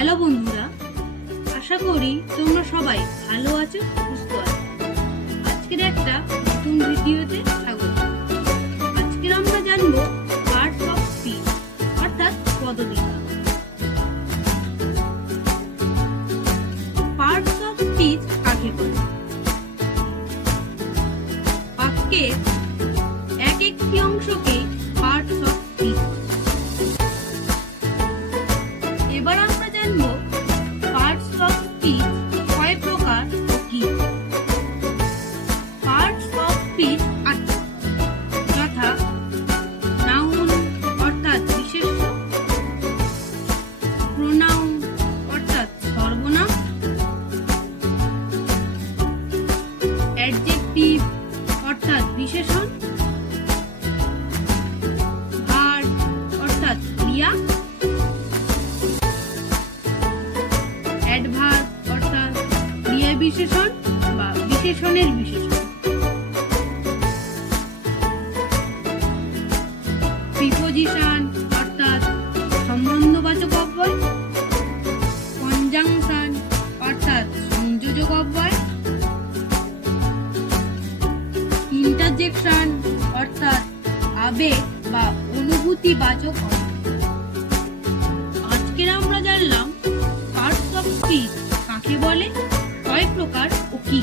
হ্যালো বন্ধুরা, আশা করি তোমরা সবাই ভালো আছো, সুস্থ আছো। আজকের একটা নতুন ভিডিওতে স্বাগত। আজকের আমরা জানবো পার্টস অফ স্পিচ অর্থাৎ পদবিকা। পার্টস অফ স্পিচ কাকে বলে? বাক্যের এক একটি অংশকে পার্টস অফ স্পিচ। এবার আমরা জানবো পার্টস অফ স্পিচ কয় প্রকার ও কি। পার্টস অফ স্পিচ যথা নাউন অর্থাৎ বিশেষ্য, প্রোনাউন অর্থাৎ সর্বনাম, অ্যাডজেক্টিভ অর্থাৎ বিশেষণ, ভার্ব অর্থাৎ ক্রিয়া, অ্যাডভার্ব অর্থাৎ ক্রিয়া বিশেষণ বা বিশেষণের বিশেষণ, প্রিপোজিশন অর্থাৎ সম্বন্ধবাচক অব্যয়, কনজাংশন অর্থাৎ সংযোজক অব্যয়, ইন্টারজেকশন অর্থাৎ আবেগ বা অনুভূতিবাচক অব্যয়। আজকের আমরা জানলাম পার্টস অফ স্পিচ কাকে বলে, কয় প্রকার ও কি।